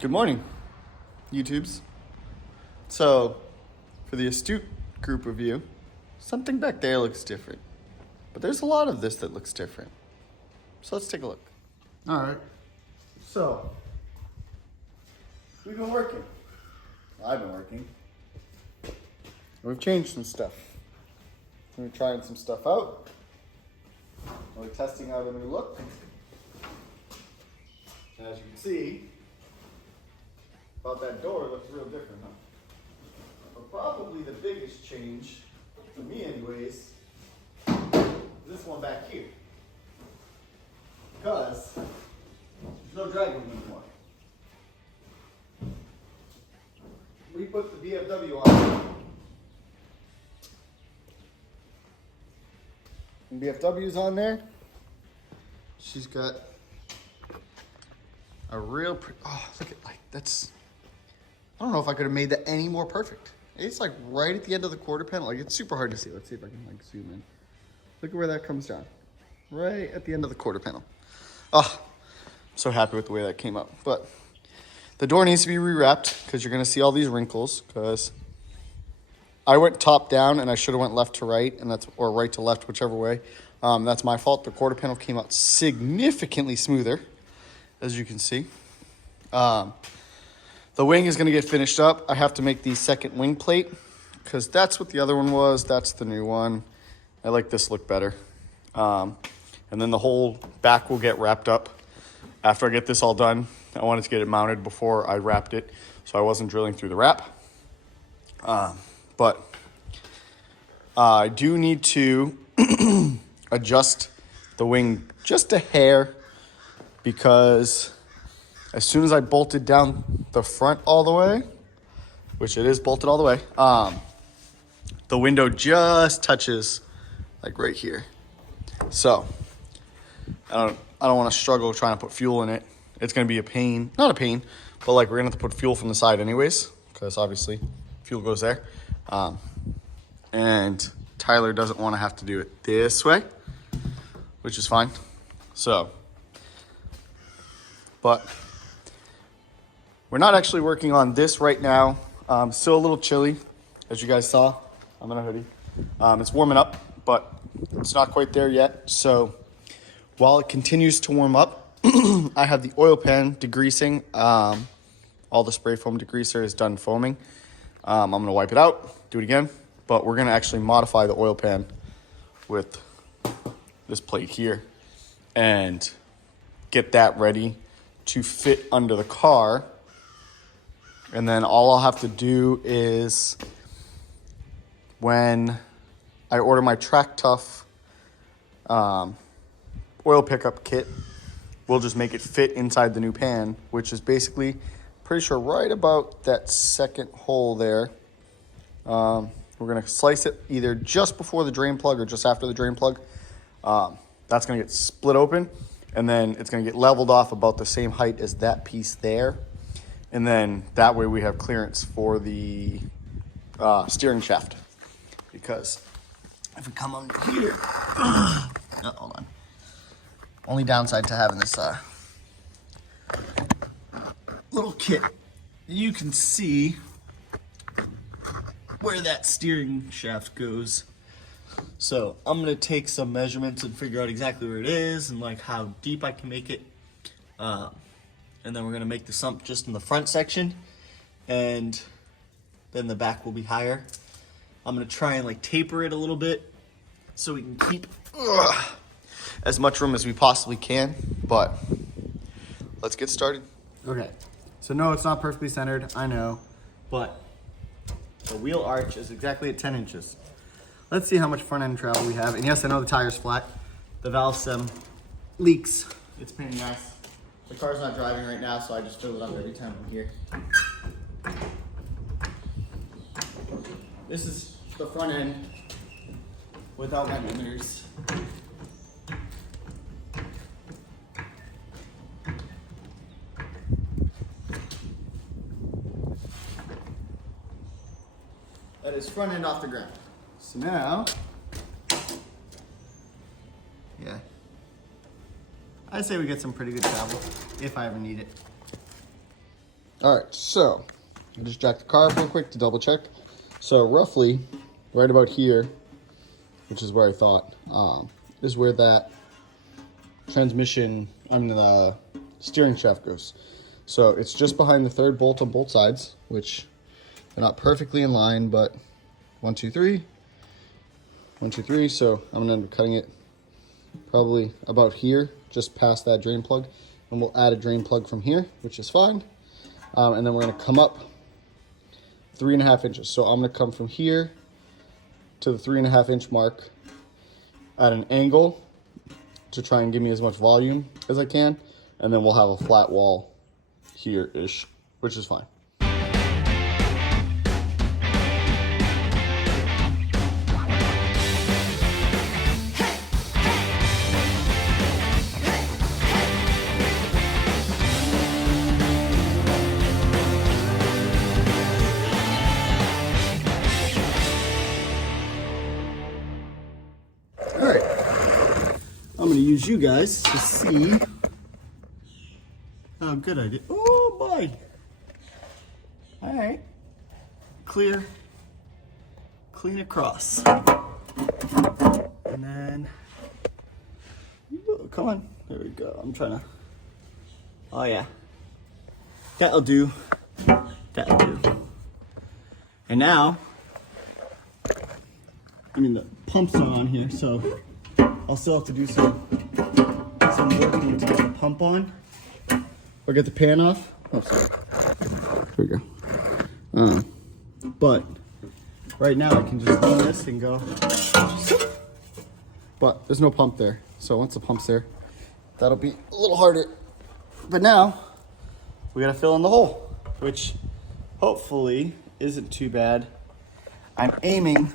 Good morning, YouTubes. So, for the astute group of you, something back there looks different. But there's a lot of this that looks different. So let's take a look. All right. So, we've been working. I've been working. We've changed some stuff. We're trying some stuff out. We're testing out a new look. And as you can see, about that door looks real different, huh? But probably the biggest change, for me anyways, is this one back here. Because there's no drag room anymore. We put the VFW on. And VFW's on there. She's got a real, oh, look at, like, that's, I don't know if I could have made that any more perfect. It's like right at the end of the quarter panel. Like, it's super hard to see. Let's see if I can like zoom in. Look at where that comes down. Right at the end of the quarter panel. Oh, I'm so happy with the way that came out. But the door needs to be rewrapped because you're going to see all these wrinkles because I went top down and I should have went left to right, and that's, or right to left, whichever way. That's my fault. The quarter panel came out significantly smoother, as you can see. The wing is going to get finished up. I have to make the second wing plate because that's what the other one was. That's the new one. I like this look better. And then the whole back will get wrapped up. After I get this all done, I wanted to get it mounted before I wrapped it, so I wasn't drilling through the wrap. But I do need to adjust the wing just a hair because as soon as I bolted down the front all the way, which it is bolted all the way, the window just touches like right here. So I don't want to struggle trying to put fuel in it. It's going to be a pain, not a pain, but like we're going to have to put fuel from the side anyways, because obviously fuel goes there. And Tyler doesn't want to have to do it this way, which is fine. So, but we're not actually working on this right now. Still a little chilly, as you guys saw. I'm in a hoodie. It's warming up, but it's not quite there yet. So while it continues to warm up, I have the oil pan degreasing. All the spray foam degreaser is done foaming. I'm going to wipe it out, do it again. But we're going to actually modify the oil pan with this plate here and get that ready to fit under the car. And then all I'll have to do is when I order my Track Tough oil pickup kit, we'll just make it fit inside the new pan, which is basically, pretty sure right about that second hole there. We're going to slice it either just before the drain plug or just after the drain plug. That's going to get split open, and then it's going to get leveled off about the same height as that piece there. And then that way we have clearance for the steering shaft. Because if we come under here, hold on. Only downside to having this little kit, you can see where that steering shaft goes. So I'm gonna take some measurements and figure out exactly where it is and like how deep I can make it. And then we're gonna make the sump just in the front section, and then the back will be higher. I'm gonna try and like taper it a little bit so we can keep as much room as we possibly can, but let's get started. Okay, so no, it's not perfectly centered, I know, but the wheel arch is exactly at 10 inches. Let's see how much front end travel we have. And yes, I know the tire's flat. The valve stem leaks. It's a pain in the ass. The car's not driving right now, so I just fill it up every time I'm here. This is the front end without my emitters. That is front end off the ground. So now, yeah, I'd say we get some pretty good travel if I ever need it. All right, so I just jacked the car up real quick to double check. So roughly right about here, which is where I thought, is where that transmission, the steering shaft goes. So it's just behind the third bolt on both sides, which they're not perfectly in line, but 1, 2, 3, 1, 2, 3. So I'm gonna end up cutting it probably about here, just past that drain plug. And we'll add a drain plug from here, which is fine. And then we're gonna come up 3.5 inches. So I'm gonna come from here to the 3.5 inch mark at an angle to try and give me as much volume as I can. And then we'll have a flat wall here-ish, which is fine. All right, I'm gonna use you guys to see how good I did. Oh boy! All right, clean across, and then come on. There we go. I'm trying to. Oh yeah, that'll do. That'll do. And now, the pump's not on here, so I'll still have to do some working to get the pump on. Or get the pan off. Oh, sorry. There we go. But right now I can just lean this and go. But there's no pump there. So once the pump's there, that'll be a little harder. But now we gotta fill in the hole, which hopefully isn't too bad. I'm aiming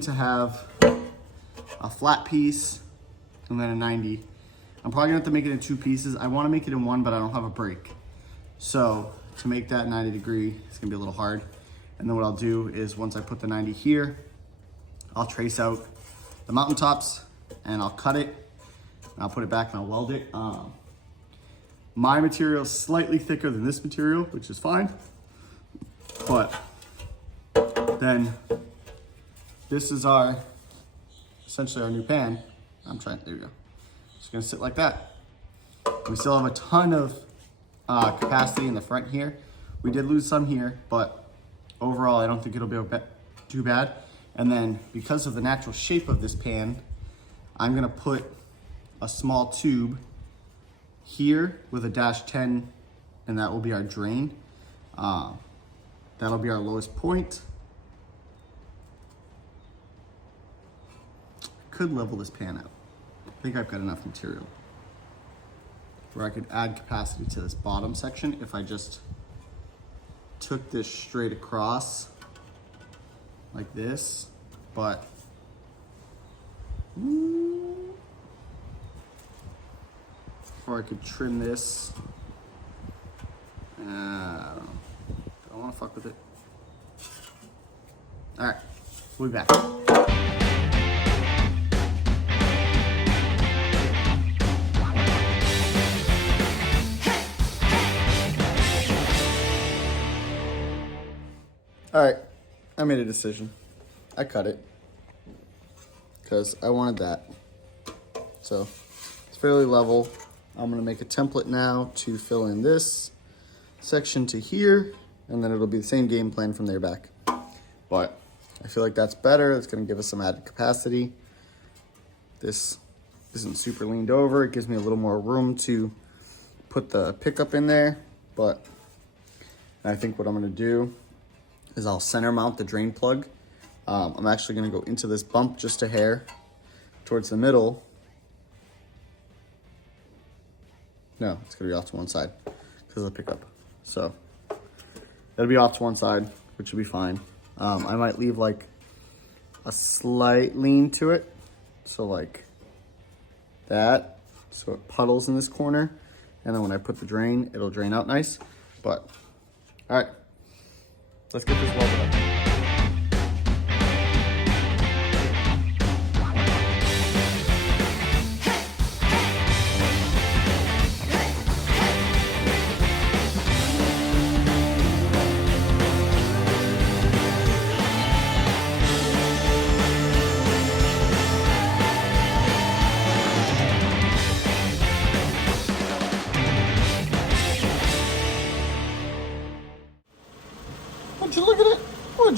to have a flat piece and then a 90. I'm probably gonna have to make it in 2 pieces. I wanna make it in 1, but I don't have a break. So to make that 90 degree, it's gonna be a little hard. And then what I'll do is once I put the 90 here, I'll trace out the mountaintops and I'll cut it and I'll put it back and I'll weld it. My material is slightly thicker than this material, which is fine. But then this is essentially our new pan. There we go. It's gonna sit like that. We still have a ton of capacity in the front here. We did lose some here, but overall I don't think it'll be too bad. And then because of the natural shape of this pan, I'm gonna put a small tube here with a -10, and that will be our drain. That'll be our lowest point. Could level this pan out. I think I've got enough material where I could add capacity to this bottom section if I just took this straight across like this, but or I could trim this. I don't know. I don't want to fuck with it. All right, we'll be back. All right, I made a decision. I cut it because I wanted that. So it's fairly level. I'm gonna make a template now to fill in this section to here, and then it'll be the same game plan from there back. But I feel like that's better. It's gonna give us some added capacity. This isn't super leaned over. It gives me a little more room to put the pickup in there. But I think what I'm gonna do is I'll center mount the drain plug. I'm actually gonna go into this bump just a hair towards the middle. No, it's gonna be off to one side because of the pickup. So that'll be off to one side, which will be fine. I might leave like a slight lean to it. So like that, so it puddles in this corner. And then when I put the drain, it'll drain out nice. But, all right. Let's get this welded up.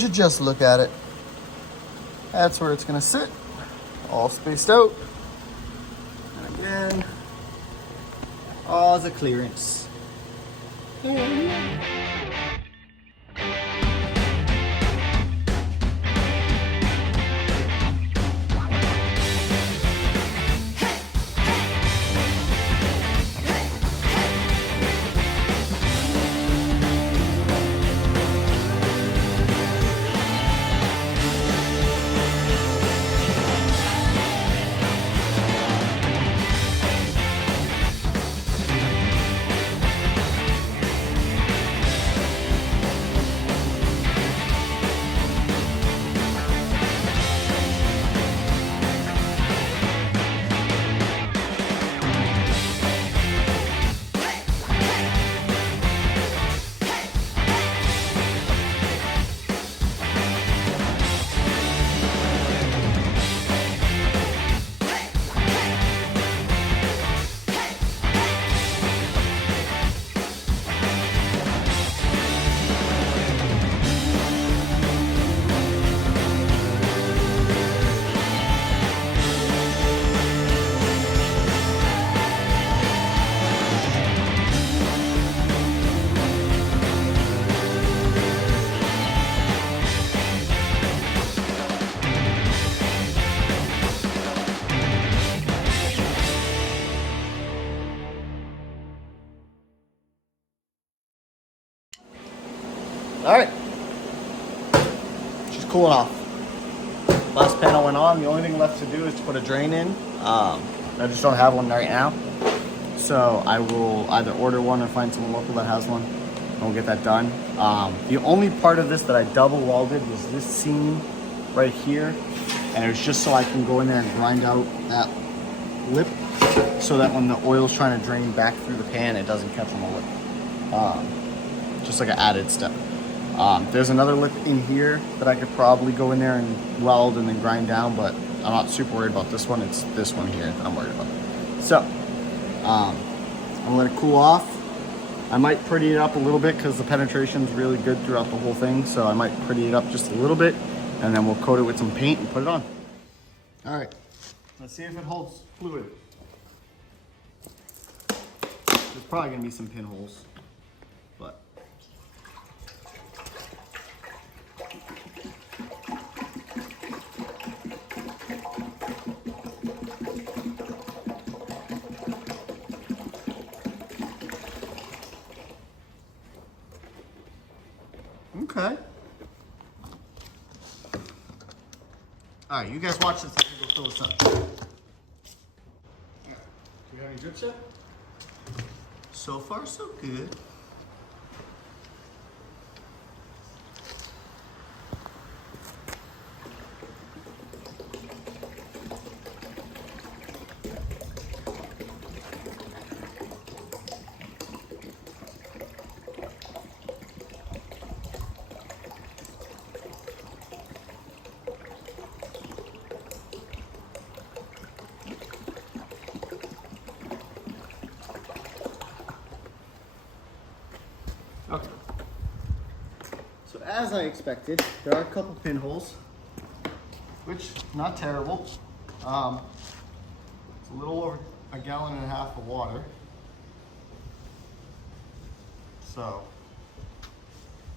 would you just look at it? That's where it's gonna sit, all spaced out. And again, all the clearance. All right, she's cooling off. Last panel went on. The only thing left to do is to put a drain in. I just don't have one right now. So I will either order one or find someone local that has one, and we'll get that done. The only part of this that I double welded was this seam right here. And it was just so I can go in there and grind out that lip so that when the oil's trying to drain back through the pan, it doesn't catch on the lip. Just like an added step. There's another lip in here that I could probably go in there and weld and then grind down, but I'm not super worried about this one. It's this one here that I'm worried about. So, I'm gonna let it cool off. I might pretty it up a little bit because the penetration is really good throughout the whole thing. So I might pretty it up just a little bit, and then we'll coat it with some paint and put it on. All right, let's see if it holds fluid. There's probably gonna be some pinholes, but. Okay. All right, you guys watch this. I'm gonna go fill this up. All right. Do we have any drips yet? So far, so good. Okay. So as I expected, there are a couple pinholes, which not terrible. It's a little over a gallon and a half of water. So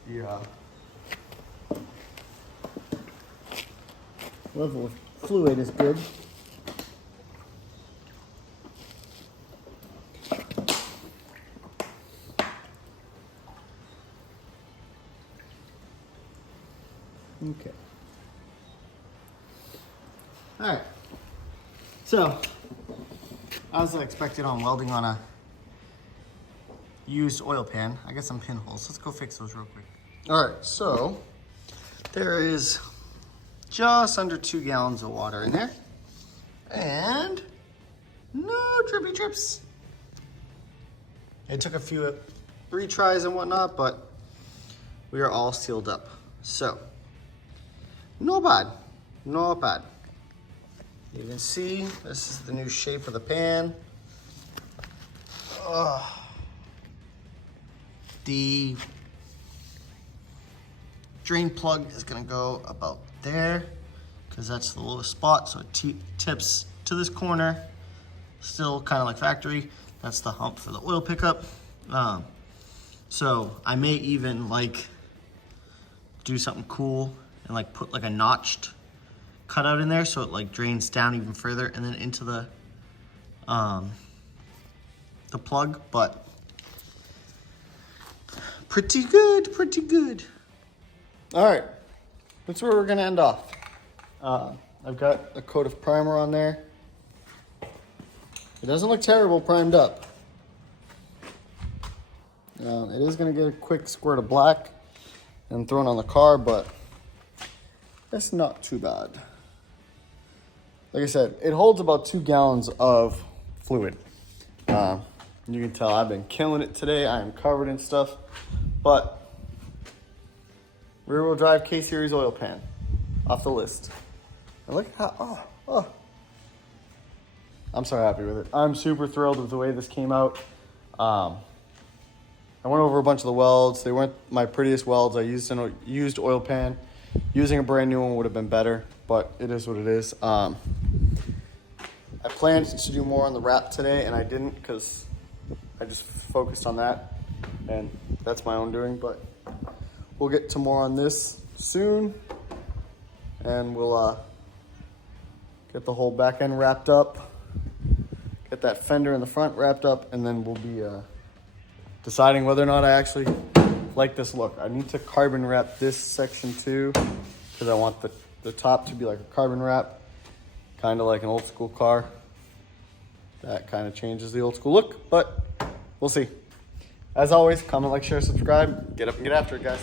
the level of fluid is good. Okay. All right. So, as I expected on welding on a used oil pan, I got some pinholes. Let's go fix those real quick. All right, so there is just under 2 gallons of water in there. And no drippy drips. It took a few retries and whatnot, but we are all sealed up. So, not bad, not bad. You can see this is the new shape of the pan. The drain plug is gonna go about there because that's the lowest spot. So it tips to this corner, still kind of like factory. That's the hump for the oil pickup. So I may even like do something cool and like put like a notched cutout in there so it like drains down even further and then into the plug. But pretty good, pretty good. All right, that's where we're gonna end off. I've got a coat of primer on there. It doesn't look terrible primed up. It is gonna get a quick squirt of black and thrown on the car, but that's not too bad. Like I said, it holds about 2 gallons of fluid. You can tell I've been killing it today. I am covered in stuff, but rear wheel drive K-Series oil pan off the list. And look at how, I'm so happy with it. I'm super thrilled with the way this came out. I went over a bunch of the welds. They weren't my prettiest welds. I used an used oil pan. Using a brand new one would have been better, but it is what it is. I planned to do more on the wrap today, and I didn't because I just focused on that, and that's my own doing, but we'll get to more on this soon, and we'll get the whole back end wrapped up, get that fender in the front wrapped up, and then we'll be deciding whether or not I actually like this look. I need to carbon wrap this section too because I want the top to be like a carbon wrap, kind of like an old school car. That kind of changes the old school look, but we'll see. As always, comment, like, share, subscribe. Get up and get after it, guys.